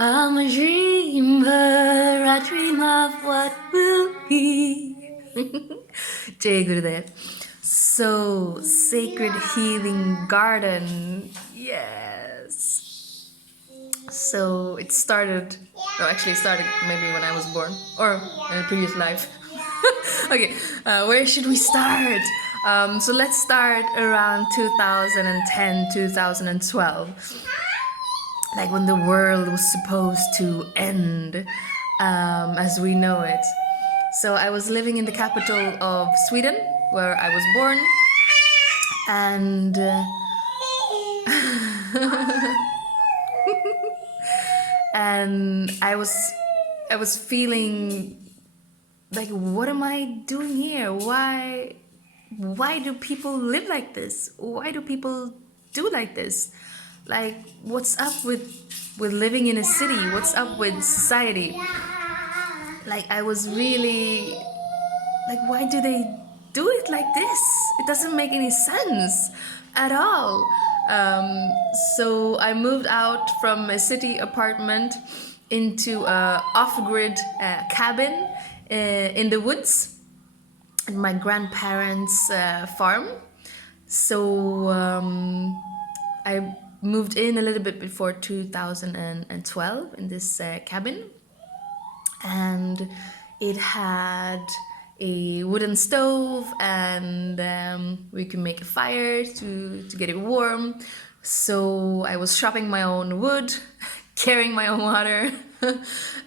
I'm a dreamer, I dream of what will be. Jay Gurudev. So, Sacred Healing Garden. Yes. So, it started, no, actually, it started maybe when I was born or in a previous life. Okay, where should we start? So, let's start around 2010, 2012, like when the world was supposed to end as we know it. So I was living in the capital of Sweden, where I was born, and and I was feeling like, what am I doing here? Why do people live like this? Why do people do like this? Like, what's up with living in a city? What's up with society? Like, I was really like, why do they do it like this? It doesn't make any sense at all. So I moved out from a city apartment into a off-grid cabin in the woods in my grandparents' farm. So I moved in a little bit before 2012 in this cabin, and it had a wooden stove, and we could make a fire to get it warm. So I was chopping my own wood, carrying my own water,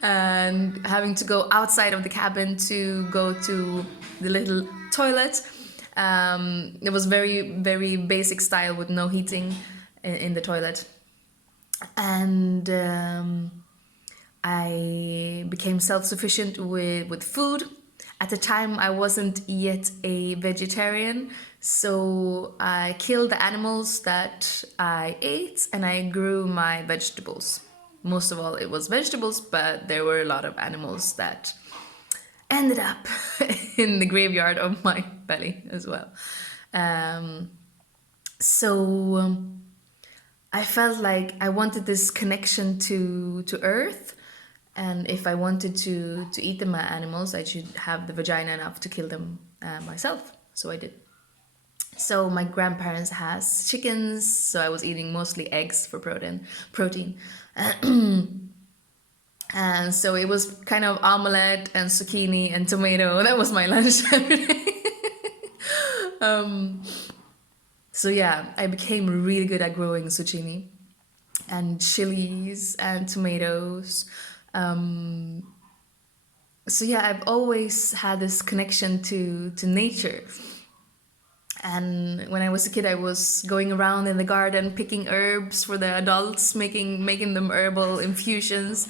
and having to go outside of the cabin to go to the little toilet. It was very, very basic style with no heating in the toilet. And I became self-sufficient with food. At the time, I wasn't yet a vegetarian, so I killed the animals that I ate and I grew my vegetables. Most of all, it was vegetables, but there were a lot of animals that ended up in the graveyard of my belly as well. So I felt like I wanted this connection to Earth, and if I wanted to eat the animals, I should have the vagina enough to kill them myself. So I did. So my grandparents has chickens, so I was eating mostly eggs for protein. And so it was kind of omelette and zucchini and tomato. That was my lunch every day. So yeah, I became really good at growing zucchini and chilies and tomatoes. So yeah, I've always had this connection to nature. And when I was a kid, I was going around in the garden picking herbs for the adults, making them herbal infusions.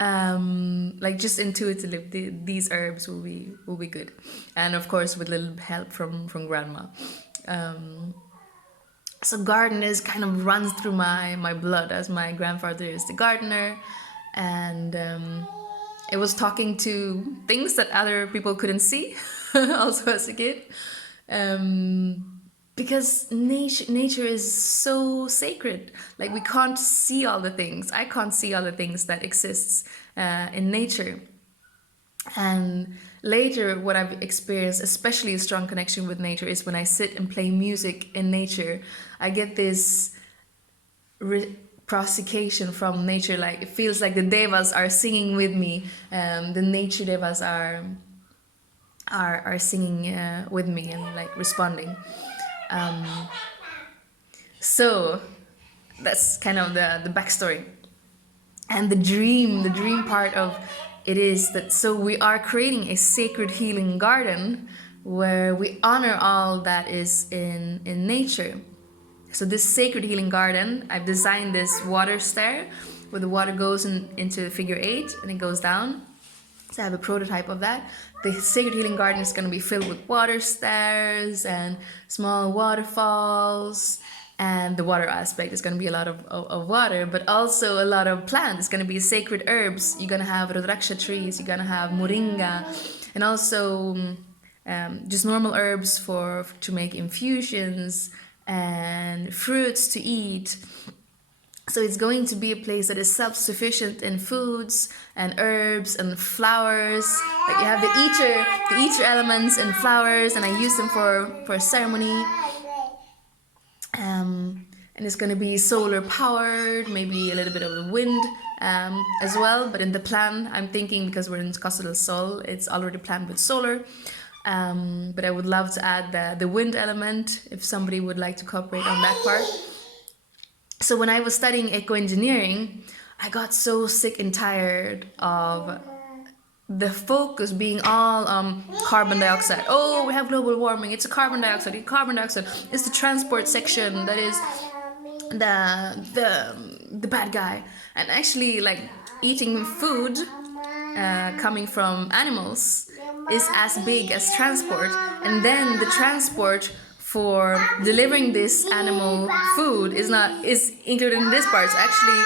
Like just intuitively, these herbs will be good, and of course with little help from grandma. So garden is kind of runs through my blood, as my grandfather is the gardener, and it was talking to things that other people couldn't see, also as a kid. Because nature is so sacred. Like, we can't see all the things. I can't see all the things that exists in nature. And later, what I've experienced, especially a strong connection with nature, is when I sit and play music in nature. I get this reciprocation from nature. Like, it feels like the devas are singing with me. The nature devas are singing with me and like responding. So that's kind of the backstory. And the dream part of it is that, so we are creating a sacred healing garden where we honor all that is in nature. So this sacred healing garden, I've designed this water stair where the water goes into the figure 8 and it goes down. So I have a prototype of that. The sacred healing garden is going to be filled with water stairs and small waterfalls, and the water aspect is going to be a lot of water, but also a lot of plants. It's going to be sacred herbs. You're going to have rudraksha trees, you're going to have moringa, and also just normal herbs to make infusions, and fruits to eat. So it's going to be a place that is self-sufficient in foods and herbs and flowers. Like you have the ether elements and flowers, and I use them for a ceremony. And it's going to be solar powered, maybe a little bit of the wind as well. But in the plan, I'm thinking, because we're in Costa del Sol, it's already planned with solar. But I would love to add the wind element if somebody would like to cooperate on that part. So when I was studying eco-engineering, I got so sick and tired of the focus being all on carbon dioxide. Oh, we have global warming. It's a carbon dioxide. Carbon dioxide. It's the transport section that is the bad guy. And actually, like, eating food coming from animals is as big as transport. And then the transport for delivering this animal food is included in this part. So actually,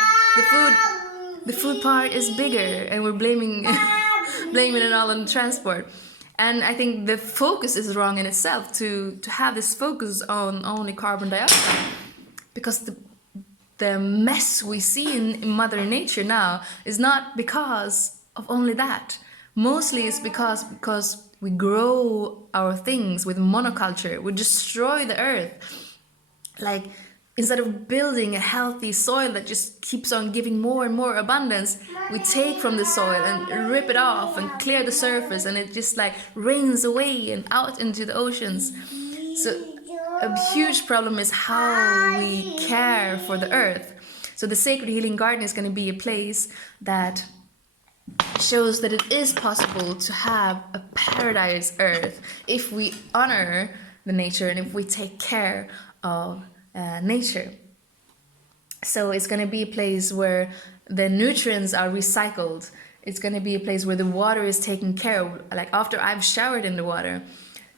the food part is bigger, and we're blaming it all on the transport. And I think the focus is wrong in itself to have this focus on only carbon dioxide, because the mess we see in Mother Nature now is not because of only that. Mostly it's because we grow our things with monoculture. We destroy the earth. Like, instead of building a healthy soil that just keeps on giving more and more abundance, we take from the soil and rip it off and clear the surface, and it just like rains away and out into the oceans. So a huge problem is how we care for the earth. So the Sacred Healing Garden is going to be a place that shows that it is possible to have a paradise earth if we honor the nature and if we take care of nature. So it's going to be a place where the nutrients are recycled. It's going to be a place where the water is taken care of. Like, after I've showered in the water,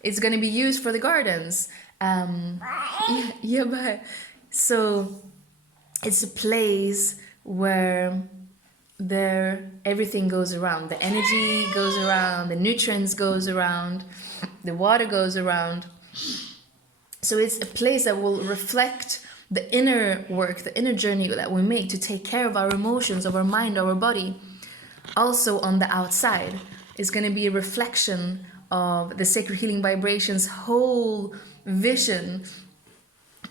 it's going to be used for the gardens. But so it's a place where everything goes around. The energy goes around, the nutrients goes around, the water goes around. So it's a place that will reflect the inner work, the inner journey that we make to take care of our emotions, of our mind, our body. Also on the outside is going to be a reflection of the Sacred Healing Vibrations' whole vision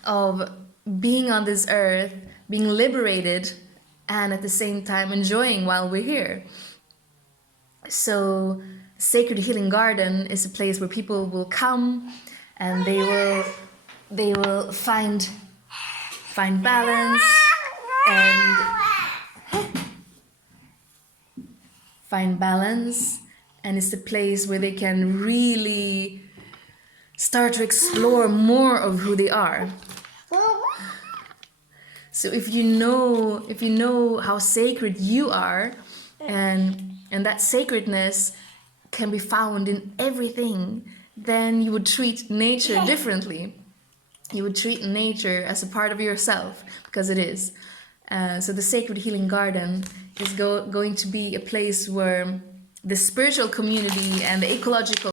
of being on this earth, being liberated, and at the same time enjoying while we're here. So Sacred Healing Garden is a place where people will come and they will find balance and it's a place where they can really start to explore more of who they are. So if you know how sacred you are, and that sacredness can be found in everything, then you would treat nature differently. You would treat nature as a part of yourself, because it is. So the Sacred Healing Garden is going to be a place where the spiritual community and the ecological